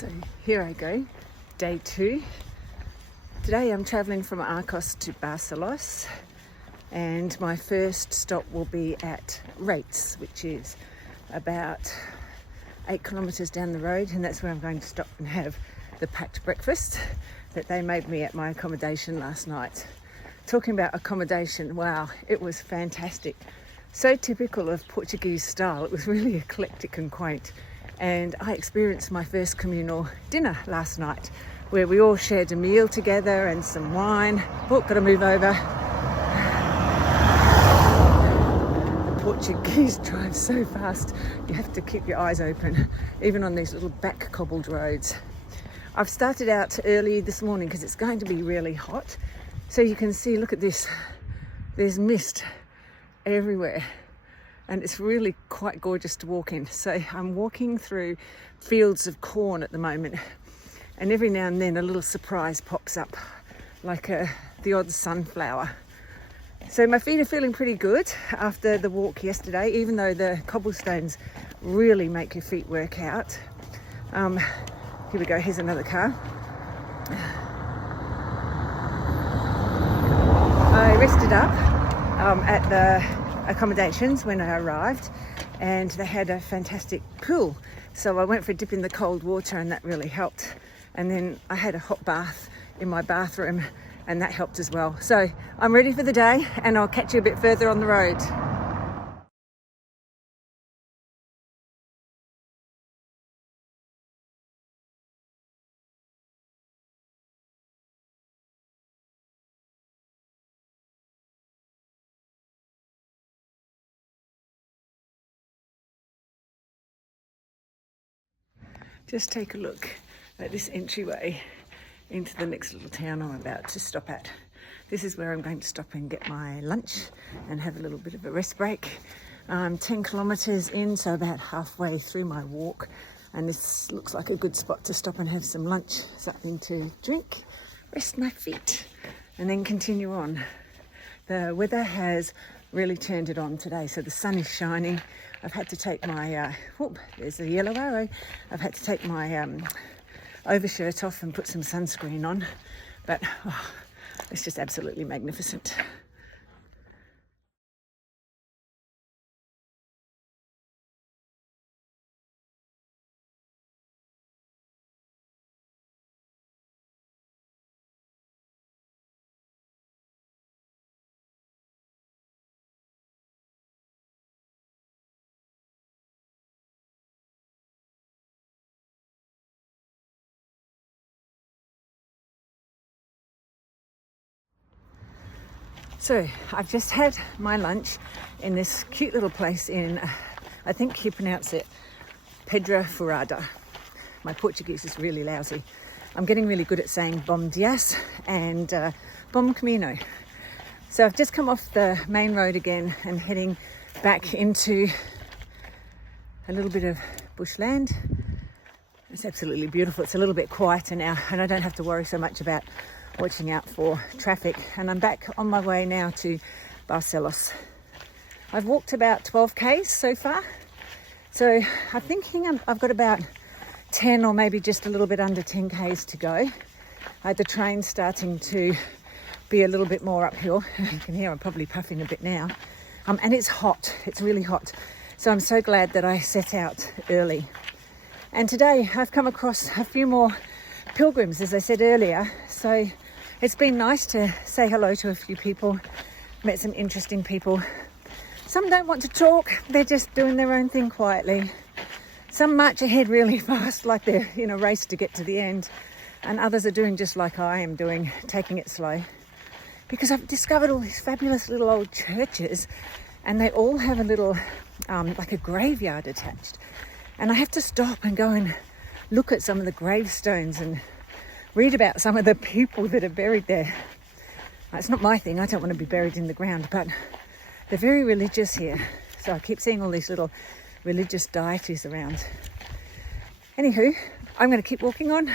So here I go, day 2. Today I'm travelling from Arcos to Barcelos, and my first stop will be at Rates, which is about 8 kilometres down the road, and that's where I'm going to stop and have the packed breakfast that they made me at my accommodation last night. Talking about accommodation, wow, it was fantastic. So typical of Portuguese style. It was really eclectic and quaint. And I experienced my first communal dinner last night, where we all shared a meal together and some wine. Oh, gotta move over. The Portuguese drive so fast, you have to keep your eyes open, even on these little back cobbled roads. I've started out early this morning because it's going to be really hot. So you can see, look at this, there's mist everywhere. And it's really quite gorgeous to walk in. So I'm walking through fields of corn at the moment. And every now and then a little surprise pops up, like the odd sunflower. So my feet are feeling pretty good after the walk yesterday, even though the cobblestones really make your feet work out. Here we go, here's another car. I rested up at the accommodations when I arrived, and they had a fantastic pool, so I went for a dip in the cold water and that really helped. And then I had a hot bath in my bathroom and that helped as well. So I'm ready for the day, and I'll catch you a bit further on the road. Just take a look at this entryway into the next little town I'm about to stop at. This is where I'm going to stop and get my lunch and have a little bit of a rest break. I'm 10 kilometres in, so about halfway through my walk, and this looks like a good spot to stop and have some lunch, something to drink, rest my feet, and then continue on. The weather has really turned it on today, so the sun is shining. I've had to take my, there's a yellow arrow. I've had to take my overshirt off and put some sunscreen on, but it's just absolutely magnificent. So I've just had my lunch in this cute little place in, I think you pronounce it Pedra Furada. My Portuguese is really lousy. I'm getting really good at saying bom dias and bom Camino. So I've just come off the main road again and heading back into a little bit of bushland. It's absolutely beautiful. It's a little bit quieter now, and I don't have to worry so much about watching out for traffic. And I'm back on my way now to Barcelos. I've walked about 12 k's so far, so I'm thinking I've got about 10 or maybe just a little bit under 10 k's to go. The train's starting to be a little bit more uphill. You can hear I'm probably puffing a bit now, and it's hot. It's really hot, so I'm so glad that I set out early. And today I've come across a few more pilgrims, as I said earlier, so it's been nice to say hello to a few people, met some interesting people. Some don't want to talk, they're just doing their own thing quietly. Some march ahead really fast, like they're in a race to get to the end, and others are doing just like I am doing, taking it slow. Because I've discovered all these fabulous little old churches, and they all have a little, like a graveyard attached. And I have to stop and go and look at some of the gravestones and read about some of the people that are buried there. It's not my thing, I don't want to be buried in the ground, but they're very religious here. So I keep seeing all these little religious deities around. Anywho, I'm going to keep walking on.